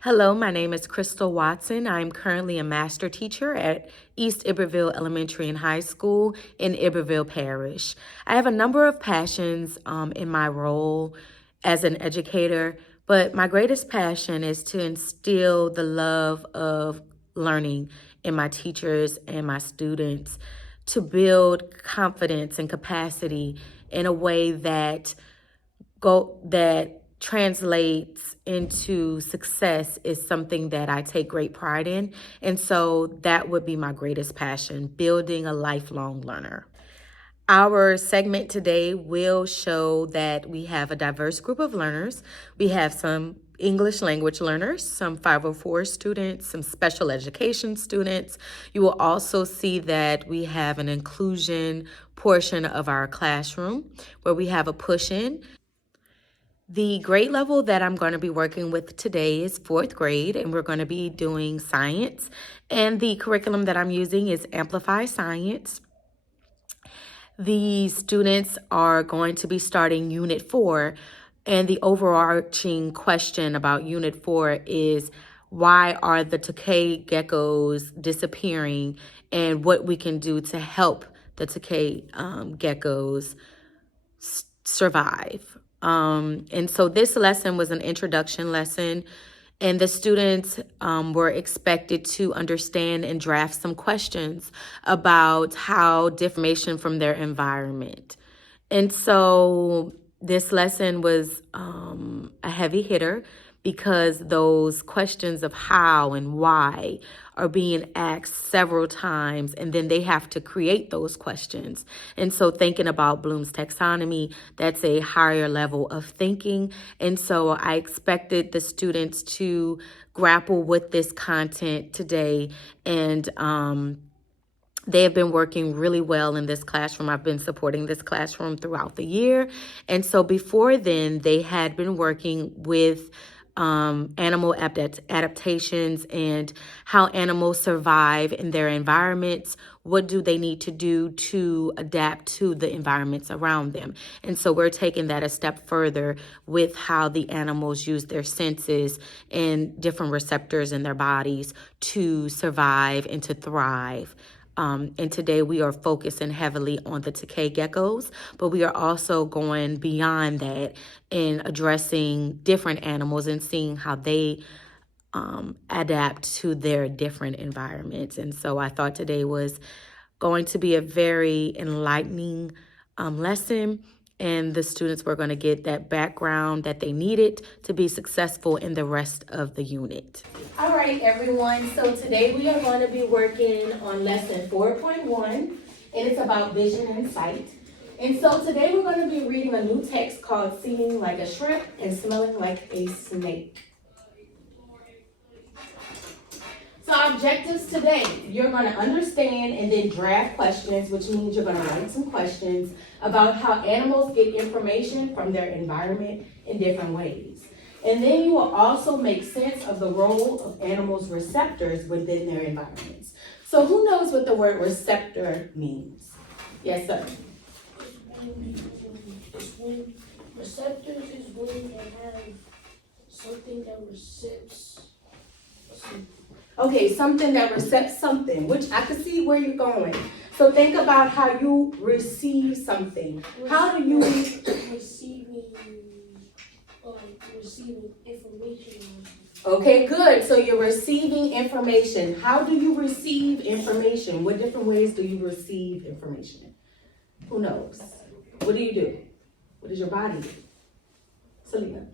Hello, my name is Crystal Watson. I'm currently a master teacher at East Iberville Elementary and High School in Iberville Parish. I have a number of passions in my role as an educator, but my greatest passion is to instill the love of learning in my teachers and my students, to build confidence and capacity in a way that translates into success is something that I take great pride in. And so that would be my greatest passion, building a lifelong learner. Our segment today will show that we have a diverse group of learners. We have some English language learners, some 504 students, some special education students. You will also see that we have an inclusion portion of our classroom where we have a push-in. The grade level that I'm going to be working with today is 4th grade, and we're going to be doing science. And the curriculum that I'm using is Amplify Science. The students are going to be starting Unit 4, and the overarching question about Unit 4 is, why are the Takei geckos disappearing, and what we can do to help the Takei geckos survive. And so this lesson was an introduction lesson, and the students were expected to understand and draft some questions about how information from their environment. And so this lesson was a heavy hitter because those questions of how and why are being asked several times, and then they have to create those questions. And so thinking about Bloom's taxonomy, that's a higher level of thinking. And so I expected the students to grapple with this content today, and they have been working really well in this classroom. I've been supporting this classroom throughout the year. And so before then, they had been working with animal adaptations and how animals survive in their environments. What do they need to do to adapt to the environments around them? And so we're taking that a step further with how the animals use their senses and different receptors in their bodies to survive and to thrive. And today we are focusing heavily on the Takei geckos, but we are also going beyond that and addressing different animals and seeing how they adapt to their different environments. And so I thought today was going to be a very enlightening lesson, and the students were going to get that background that they needed to be successful in the rest of the unit. All right, everyone. So today we are going to be working on lesson 4.1, and it's about vision and sight. And so today we're going to be reading a new text called Seeing Like a Shrimp and Smelling Like a Snake. So our objectives today, you're going to understand and then draft questions, which means you're going to write some questions about how animals get information from their environment in different ways. And then you will also make sense of the role of animals' receptors within their environments. So who knows what the word receptor means? Yes, sir. Receptors is when they have something that recepts something. Okay, something that recepts something, which I can see where you're going. So think about how you receive something. How do you receiving information? Okay, good. So you're receiving information. How do you receive information? What different ways do you receive information? Who knows? What do you do? What does your body do? Selena.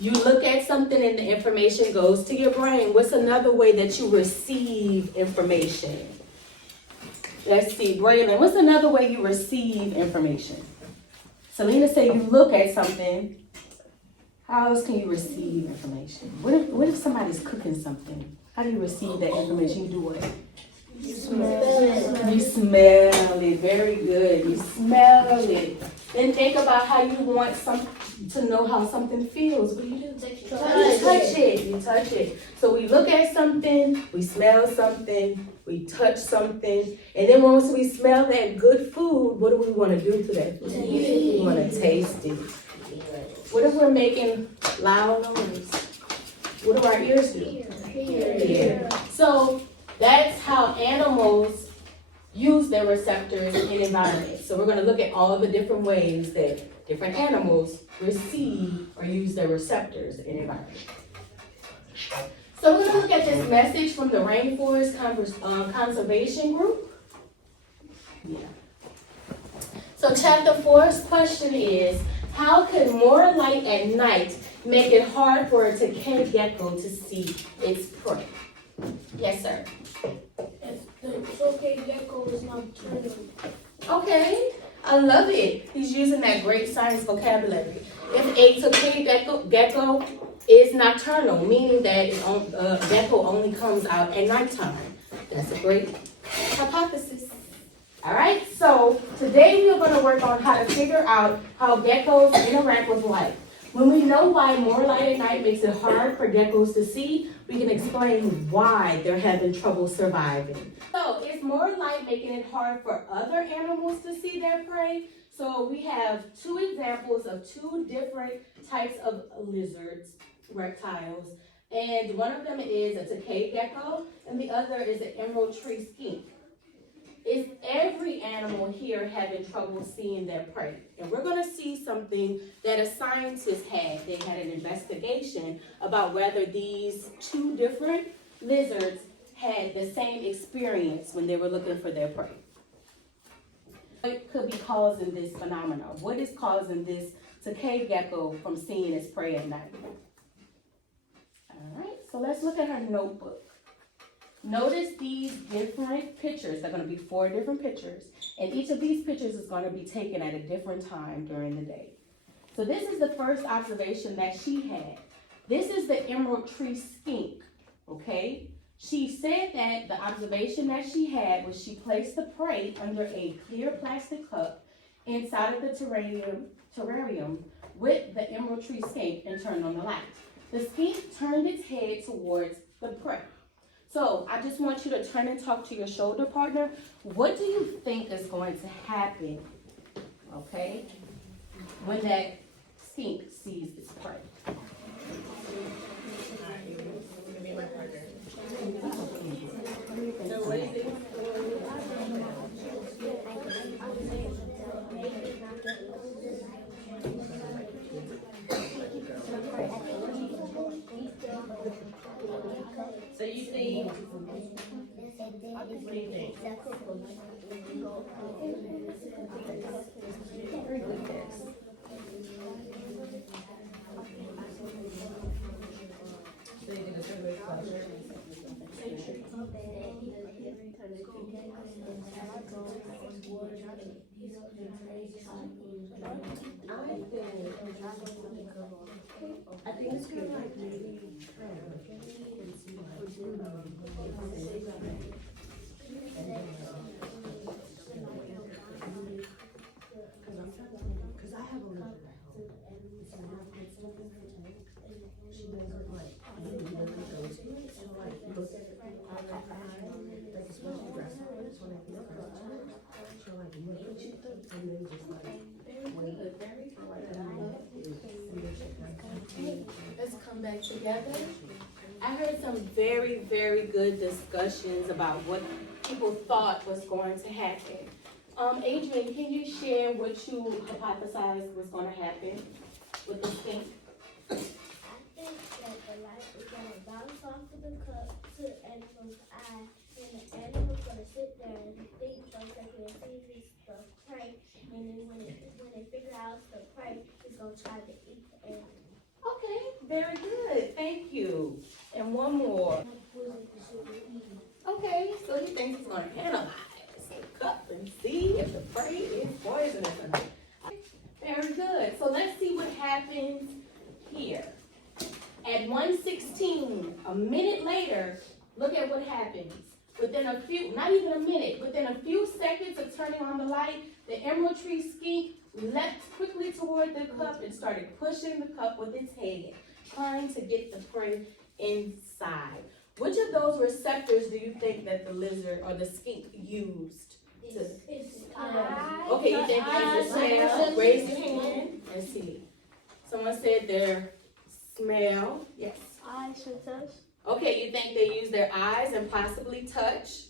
You look at something and the information goes to your brain. What's another way that you receive information? Let's see, Braylon, what's another way you receive information? Selena said you look at something. How else can you receive information? What if somebody's cooking something? How do you receive that information? You do what? You smell it. You smell it. Very good. You smell it. Then think about how you want to know how something feels. What do? You touch it. You touch it. So we look at something, we smell something, we touch something, and then once we smell that good food, what do we want to do to that food? We want to taste it. What if we're making loud noise? What do our ears do? Hear. So that's how animals use their receptors in environments. So we're going to look at all of the different ways that different animals receive or use their receptors in environments. So we're going to look at this message from the Rainforest Conservation Group. Yeah. So chapter 4's question is, how could more light at night make it hard for a cave gecko to see its prey? Yes, sir. If the Tokay gecko is nocturnal. Okay, I love it. He's using that great science vocabulary. If a Tokay gecko is nocturnal, meaning that gecko only comes out at nighttime. That's a great hypothesis. All right, so today we're going to work on how to figure out how geckos interact with light. When we know why more light at night makes it hard for geckos to see, we can explain why they're having trouble surviving. So, is more light making it hard for other animals to see their prey? So, we have two examples of two different types of lizards, reptiles, and one of them is a Tokay gecko, and the other is an emerald tree skink. Is every animal here having trouble seeing their prey? And we're going to see something that a scientist had. They had an investigation about whether these two different lizards had the same experience when they were looking for their prey. What could be causing this phenomenon? What is causing this Tokay gecko from seeing its prey at night? All right, so let's look at her notebook. Notice these different pictures. They're going to be 4 different pictures, and each of these pictures is going to be taken at a different time during the day. So this is the first observation that she had. This is the emerald tree skink, okay? She said that the observation that she had was she placed the prey under a clear plastic cup inside of the terrarium with the emerald tree skink and turned on the light. The skink turned its head towards the prey. So I just want you to turn and talk to your shoulder partner. What do you think is going to happen, okay, when that skink sees its prey? So you see, what do you think? Very good guess. I think it's good. Because I have a little she doesn't like Let's come back together. I heard some very, very good discussions about what people thought was going to happen. Adrian, can you share what you hypothesized was going to happen with the skink? I think that the light is going to bounce off of the cup to the animal's eye, and the animal's going to sit there and think for a second and see if it's the prey, and then when it figures out the prey, it's going to try to eat the animal. Okay, very good. Thank you. And one more. Okay, so he thinks he's going to analyze the cup and see if the prey is poisonous or not. Very good. So let's see what happens here. At 1:16, a minute later, look at what happens. Within a few, not even a minute, within a few seconds of turning on the light, the emerald tree skink leapt quickly toward the cup and started pushing the cup with its head, trying to get the prey inside. Which of those receptors do you think that the lizard or the skink used? It's Okay, you think it's the shell? Raise your hand and see. Someone said their smell. Yes. Eyes and touch. Okay, you think they use their eyes and possibly touch?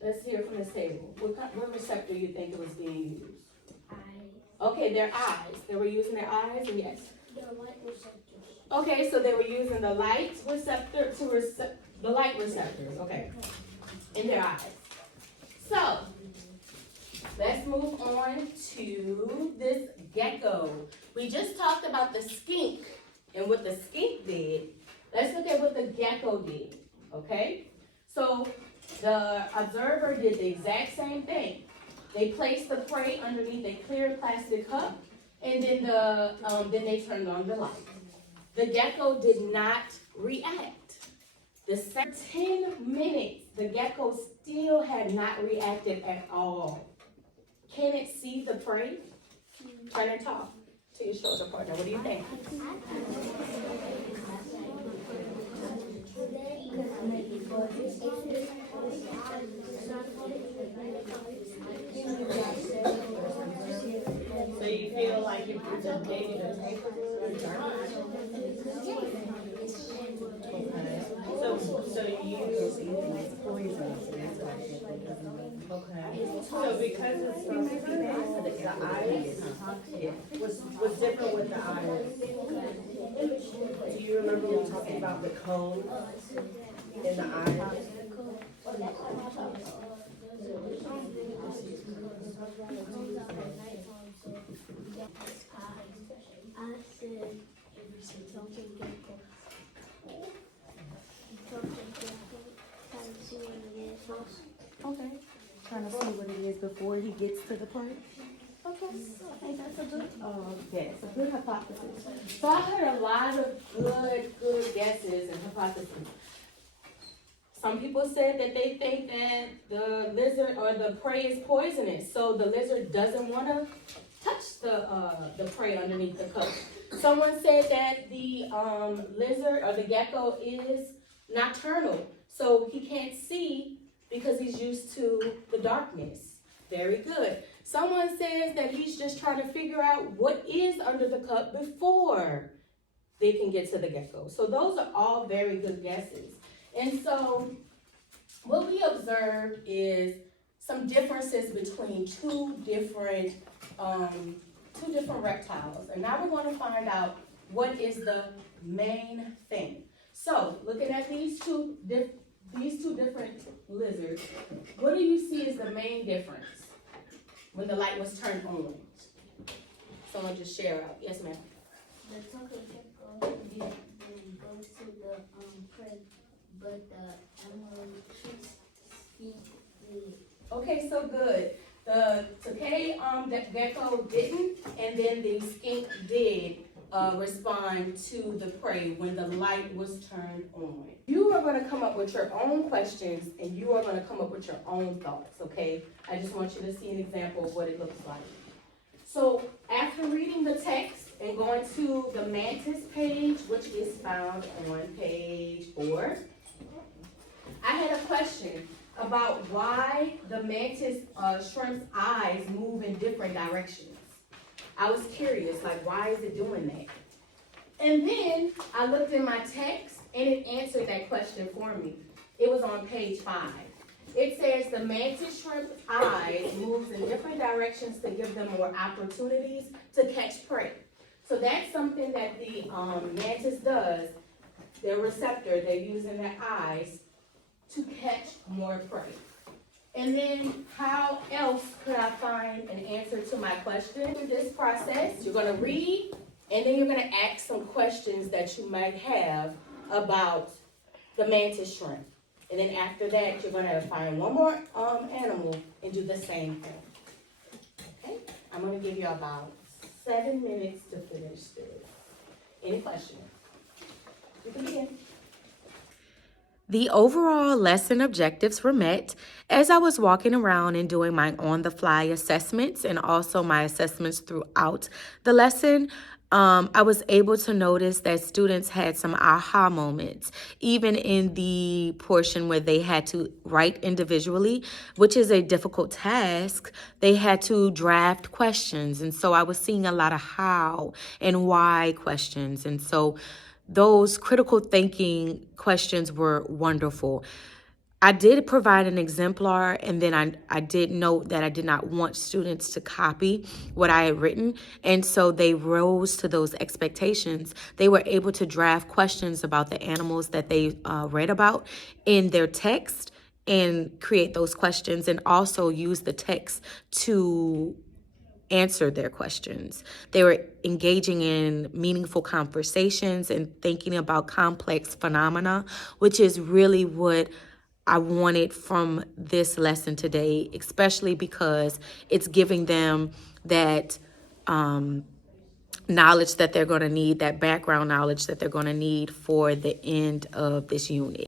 Let's hear from this table. What receptor you think it was being used? Eyes. Okay, their eyes. They were using their eyes, and yes. The light receptors. Okay, so they were using the light receptor the light receptors. Okay, in their eyes. So let's move on to this gecko. We just talked about the skink and what the skink did. Let's look at what the gecko did. Okay, so the observer did the exact same thing. They placed the prey underneath a clear plastic cup, and then then they turned on the light. The gecko did not react. The 10 minutes, the gecko still had not reacted at all. Can it see the prey? Turn and talk to your shoulder partner. What do you think? So you feel like if you just gave you the paper, so you okay. So because it's so the eyes was different with the eyes. Do you remember we were talking about the cone in the eyes? I said something gecko. Trying to see what it is first. Okay. Trying to see what it is before he gets to the point. Okay. I think that's a good, Yes, a good hypothesis. So I heard a lot of good guesses and hypotheses. Some people said that they think that the lizard or the prey is poisonous, so the lizard doesn't want to touch the prey underneath the cup. Someone said that the lizard or the gecko is nocturnal, so he can't see because he's used to the darkness. Very good. Someone says that he's just trying to figure out what is under the cup before they can get to the gecko. So those are all very good guesses. And so what we observed is some differences between two different reptiles. And now we're going to find out what is the main thing. So looking at these two different lizards, what do you see is the main difference when the light was turned on? Someone just share out. Yes, ma'am. The chocolate gecko didn't go to the prey, but the emerald skink did. Okay, so good. The Takei gecko didn't, and then the skink did respond to the prey when the light was turned on. You are going to come up with your own questions, and you are going to come up with your own thoughts, okay? I just want you to see an example of what it looks like. So after reading the text and going to the mantis page, which is found on page 4, I had a question about why the mantis shrimp's eyes move in different directions. I was curious, like, why is it doing that? And then I looked in my text and it answered that question for me. It was on page 5. It says the mantis shrimp's eyes moves in different directions to give them more opportunities to catch prey. So that's something that the mantis does. Their receptor, they're using their eyes to catch more prey. And then how else could I find an answer to my question? In this process, you're going to read, and then you're going to ask some questions that you might have about the mantis shrimp. And then after that, you're going to find one more animal and do the same thing. Okay? I'm going to give you about 7 minutes to finish this. Any questions? You can begin. The overall lesson objectives were met as I was walking around and doing my on-the-fly assessments and also my assessments throughout the lesson. I was able to notice that students had some aha moments, even in the portion where they had to write individually, which is a difficult task. They had to draft questions. And so I was seeing a lot of how and why questions. And so those critical thinking questions were wonderful. I did provide an exemplar, and then I did note that I did not want students to copy what I had written. And so they rose to those expectations. They were able to draft questions about the animals that they read about in their text and create those questions, and also use the text to answer their questions. They were engaging in meaningful conversations and thinking about complex phenomena, which is really what I wanted from this lesson today, especially because it's giving them that knowledge that they're going to need, that background knowledge that they're going to need for the end of this unit.